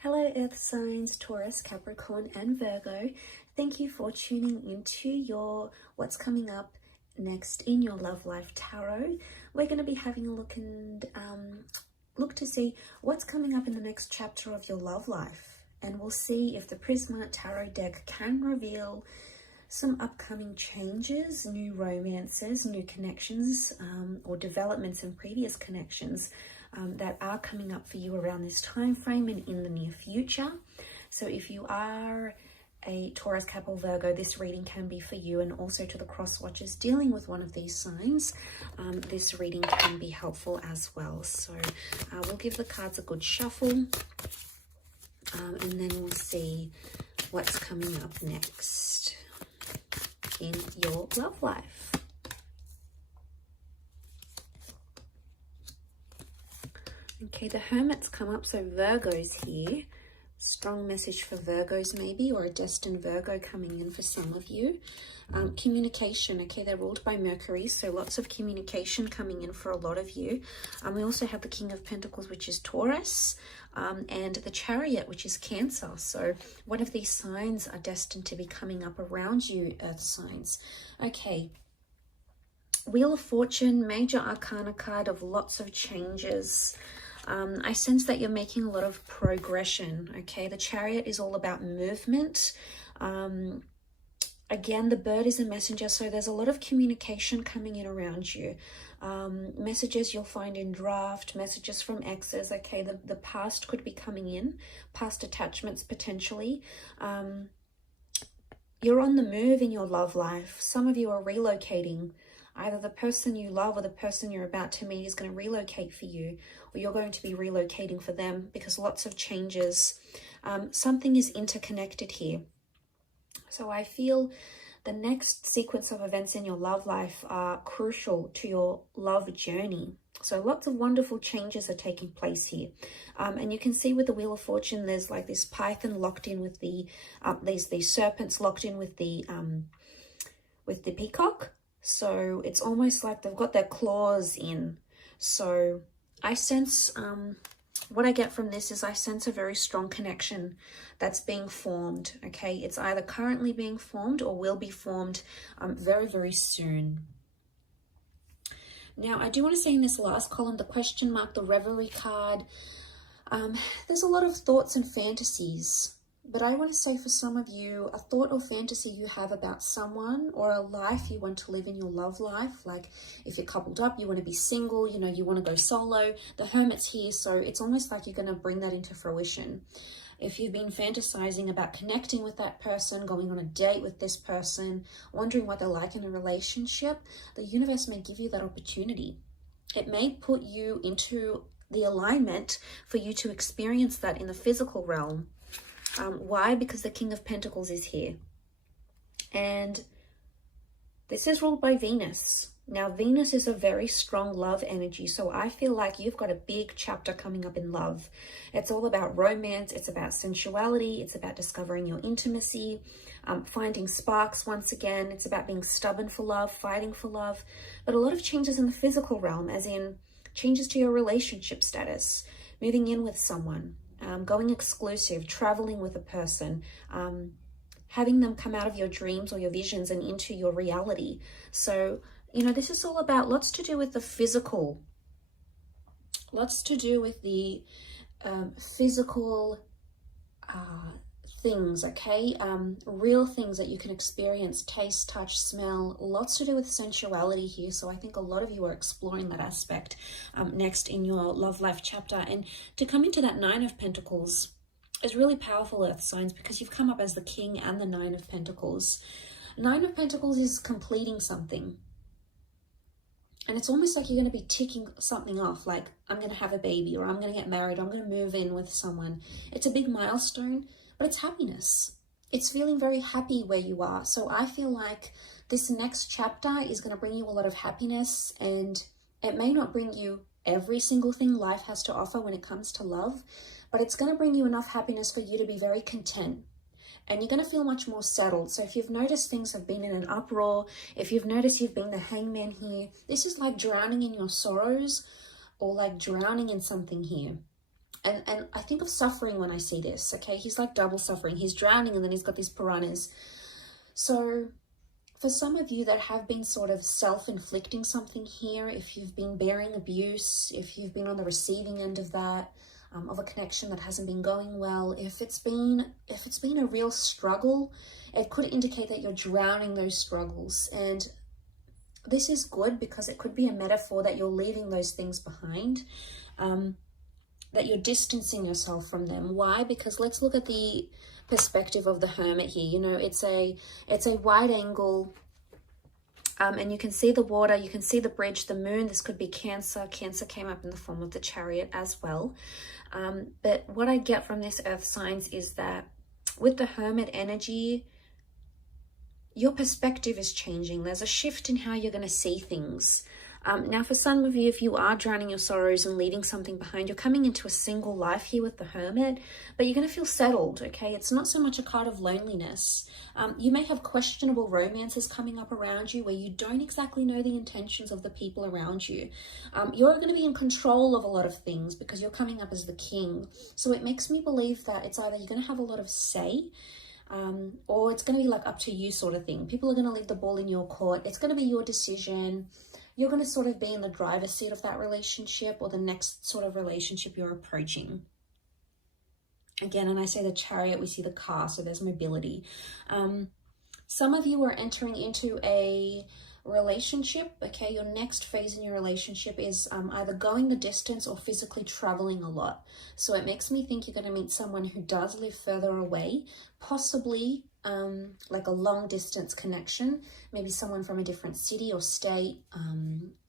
Hello Earth signs, Taurus, Capricorn and Virgo. Thank you for tuning into your what's coming up next in your love life tarot. We're going to be having a look and look to see what's coming up in the next chapter of your love life. And we'll see if the Prisma Tarot deck can reveal some upcoming changes, new romances, new connections, or developments in previous connections that are coming up for you around this time frame and in the near future. So if you are a Taurus, Cap or Virgo, this reading can be for you, and also to the cross watchers dealing with one of these signs, this reading can be helpful as well. So we'll give the cards a good shuffle, and then we'll see what's coming up next in your love life. Okay, the Hermit's come up, so Virgo's here. Strong message for Virgos maybe, or a destined Virgo coming in for some of you. Communication, okay, they're ruled by Mercury, so lots of communication coming in for a lot of you. We also have the King of Pentacles, which is Taurus, and the Chariot, which is Cancer. So one of these signs are destined to be coming up around you, Earth signs. Okay, Wheel of Fortune, major arcana card of lots of changes. I sense that you're making a lot of progression, okay? The Chariot is all about movement. Again, the bird is a messenger, so there's a lot of communication coming in around you. Messages you'll find in draft, messages from exes, okay? The past could be coming in, past attachments potentially. You're on the move in your love life. Some of you are relocating. Either the person you love or the person you're about to meet is going to relocate for you, or you're going to be relocating for them, because lots of changes. Something is interconnected here. So I feel the next sequence of events in your love life are crucial to your love journey. So lots of wonderful changes are taking place here. And you can see with the Wheel of Fortune, there's like this python locked in with the, these serpents locked in with the peacock. So it's almost like they've got their claws in. So I sense, what I get from this is I sense a very strong connection that's being formed, okay? It's either currently being formed or will be formed very, very soon. Now, I do want to say in this last column, the question mark, the reverie card, there's a lot of thoughts and fantasies. But I want to say for some of you, a thought or fantasy you have about someone, or a life you want to live in your love life. Like if you're coupled up, you want to be single, you know, you want to go solo. The Hermit's here, so it's almost like you're going to bring that into fruition. If you've been fantasizing about connecting with that person, going on a date with this person, wondering what they're like in a relationship, the universe may give you that opportunity. It may put you into the alignment for you to experience that in the physical realm. Why? Because the King of Pentacles is here. And this is ruled by Venus. Now, Venus is a very strong love energy. So I feel like you've got a big chapter coming up in love. It's all about romance. It's about sensuality. It's about discovering your intimacy, finding sparks once again. It's about being stubborn for love, fighting for love. But a lot of changes in the physical realm, as in changes to your relationship status, moving in with someone. Going exclusive, traveling with a person, having them come out of your dreams or your visions and into your reality. So, you know, this is all about lots to do with the physical, lots to do with the physical things, okay? Real things that you can experience, taste, touch, smell, lots to do with sensuality here. So I think a lot of you are exploring that aspect next in your love life chapter. And to come into that Nine of Pentacles is really powerful, Earth signs, because you've come up as the King and the Nine of Pentacles. Nine of Pentacles is completing something. And it's almost like you're going to be ticking something off, like I'm going to have a baby, or I'm going to get married, or I'm going to move in with someone. It's a big milestone. But it's happiness. It's feeling very happy where you are. So I feel like this next chapter is going to bring you a lot of happiness, and it may not bring you every single thing life has to offer when it comes to love, but it's going to bring you enough happiness for you to be very content. And you're going to feel much more settled. So if you've noticed things have been in an uproar, if you've noticed you've been the hangman here, this is like drowning in your sorrows, or like drowning in something here. and I think of suffering when I see this, okay? He's like double suffering. He's drowning and then he's got these piranhas. So for some of you that have been sort of self-inflicting something here, if you've been bearing abuse, if you've been on the receiving end of that, of a connection that hasn't been going well, if it's been a real struggle, it could indicate that you're drowning those struggles. And this is good because it could be a metaphor that you're leaving those things behind, that you're distancing yourself from them. Why? Because let's look at the perspective of the Hermit here. You know, it's a wide angle, and you can see the water, you can see the bridge, the moon. This could be Cancer. Cancer came up in the form of the Chariot as well. But what I get from this earth signs is that with the Hermit energy, your perspective is changing. There's a shift in how you're going to see things. Now, for some of you, if you are drowning your sorrows and leaving something behind, you're coming into a single life here with the Hermit, but you're going to feel settled, okay? It's not so much a card of loneliness. You may have questionable romances coming up around you where you don't exactly know the intentions of the people around you. You're going to be in control of a lot of things because you're coming up as the king. So it makes me believe that it's either you're going to have a lot of say, or it's going to be like up to you sort of thing. People are going to leave the ball in your court. It's going to be your decision. You're going to sort of be in the driver's seat of that relationship or the next sort of relationship you're approaching. Again, and I say the Chariot, we see the car, so there's mobility. Some of you are entering into a relationship, okay? Your next phase in your relationship is either going the distance or physically traveling a lot. So it makes me think you're going to meet someone who does live further away, possibly like a long distance connection, maybe someone from a different city or state,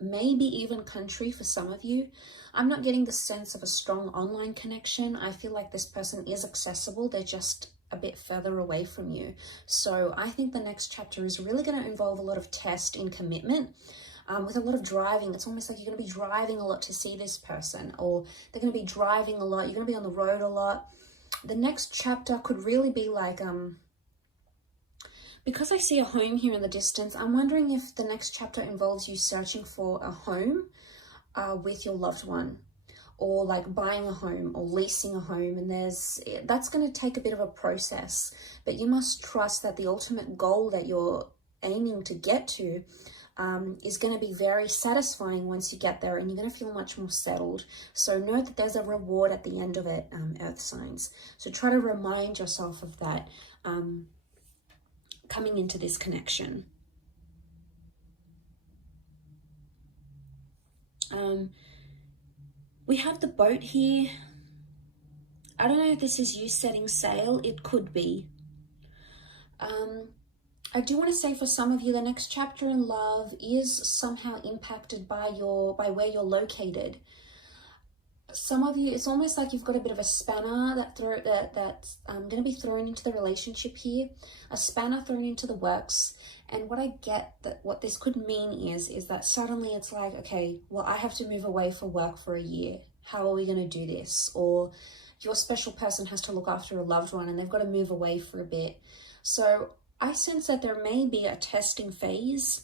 maybe even country for some of you. I'm not getting the sense of a strong online connection. I feel like this person is accessible. They're just a bit further away from you. So I think the next chapter is really going to involve a lot of test in commitment, with a lot of driving. It's almost like you're going to be driving a lot to see this person, or they're going to be driving a lot. You're going to be on the road a lot. The next chapter could really be like, because I see a home here in the distance, I'm wondering if the next chapter involves you searching for a home with your loved one, or like buying a home or leasing a home. And that's going to take a bit of a process, but you must trust that the ultimate goal that you're aiming to get to is going to be very satisfying once you get there, and you're going to feel much more settled. So know that there's a reward at the end of it, earth signs. So try to remind yourself of that coming into this connection. We have the boat here. I don't know if this is you setting sail. It could be. I do want to say for some of you, the next chapter in love is somehow impacted by where you're located. Some of you, it's almost like you've got a bit of a spanner that's going to be thrown into the relationship here, a spanner thrown into the works. And what I get that what this could mean is that suddenly it's like, okay, well, I have to move away for work for a year. How are we going to do this? Or your special person has to look after a loved one and they've got to move away for a bit. So I sense that there may be a testing phase,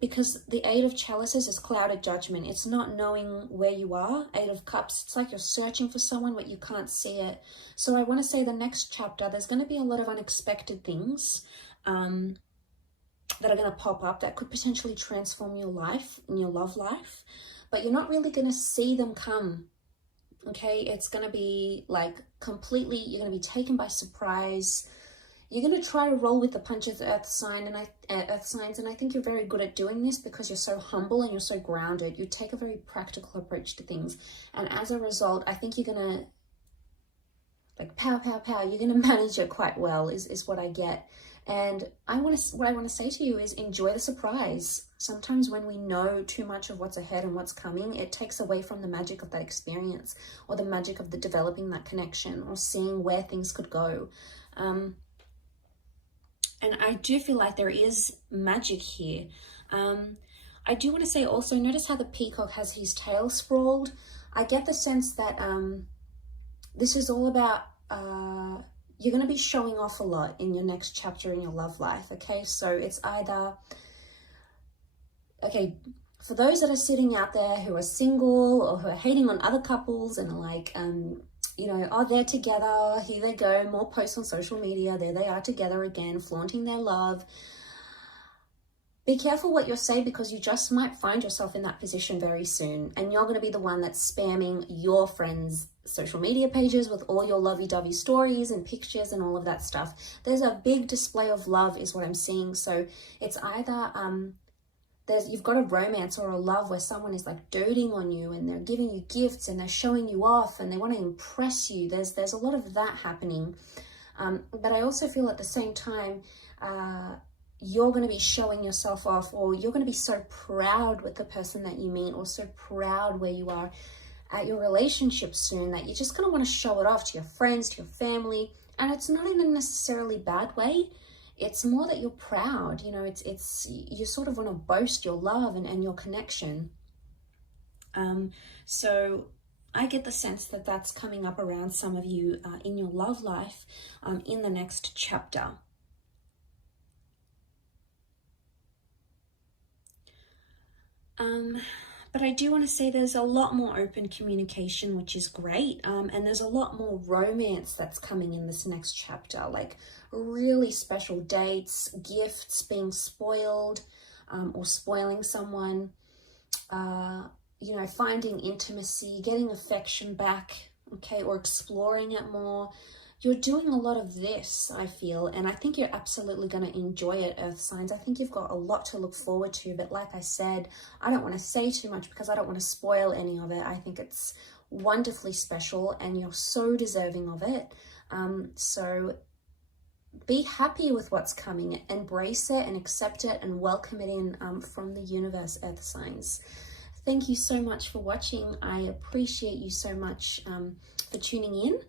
because the Eight of Chalices is clouded judgment. It's not knowing where you are. Eight of Cups, it's like you're searching for someone but you can't see it. So I want to say the next chapter, there's going to be a lot of unexpected things that are going to pop up that could potentially transform your life and your love life, but you're not really going to see them come. Okay, it's going to be like completely, you're going to be taken by surprise. You're going to try to roll with the punches, earth signs, and I think you're very good at doing this because you're so humble and you're so grounded. You take a very practical approach to things, and as a result, I think you're going to like pow, pow, pow. You're going to manage it quite well, is what I get. And what I want to say to you is enjoy the surprise. Sometimes when we know too much of what's ahead and what's coming, it takes away from the magic of that experience, or the magic of the developing that connection, or seeing where things could go. And I do feel like there is magic here. I do want to say also, notice how the peacock has his tail sprawled. I get the sense that this is all about, you're going to be showing off a lot in your next chapter in your love life, okay? So it's either, okay, for those that are sitting out there who are single or who are hating on other couples and are like, you know, oh, they're together, here they go, more posts on social media, there they are together again, flaunting their love. Be careful what you say, because you just might find yourself in that position very soon, and you're going to be the one that's spamming your friends' social media pages with all your lovey-dovey stories and pictures and all of that stuff. There's a big display of love is what I'm seeing. So it's either you've got a romance or a love where someone is like doting on you and they're giving you gifts and they're showing you off and they want to impress you. There's a lot of that happening. But I also feel at the same time, you're going to be showing yourself off, or you're going to be so proud with the person that you meet, or so proud where you are at your relationship soon, that you're just going to want to show it off to your friends, to your family. And it's not in a necessarily bad way. It's more that you're proud, you know, it's you sort of want to boast your love and your connection. So I get the sense that that's coming up around some of you in your love life in the next chapter. But I do want to say there's a lot more open communication, which is great. And there's a lot more romance that's coming in this next chapter, like really special dates, gifts, being spoiled, or spoiling someone, you know, finding intimacy, getting affection back, okay, or exploring it more. You're doing a lot of this, I feel, and I think you're absolutely going to enjoy it, Earth signs. I think you've got a lot to look forward to, but like I said, I don't want to say too much because I don't want to spoil any of it. I think it's wonderfully special and you're so deserving of it. So be happy with what's coming, embrace it and accept it and welcome it in from the universe, Earth signs. Thank you so much for watching. I appreciate you so much for tuning in.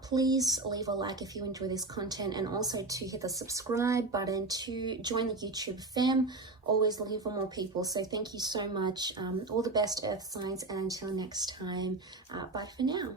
Please leave a like if you enjoy this content, and also to hit the subscribe button to join the YouTube fam. Always looking for more people. So thank you so much. All the best, Earth signs, and until next time, bye for now.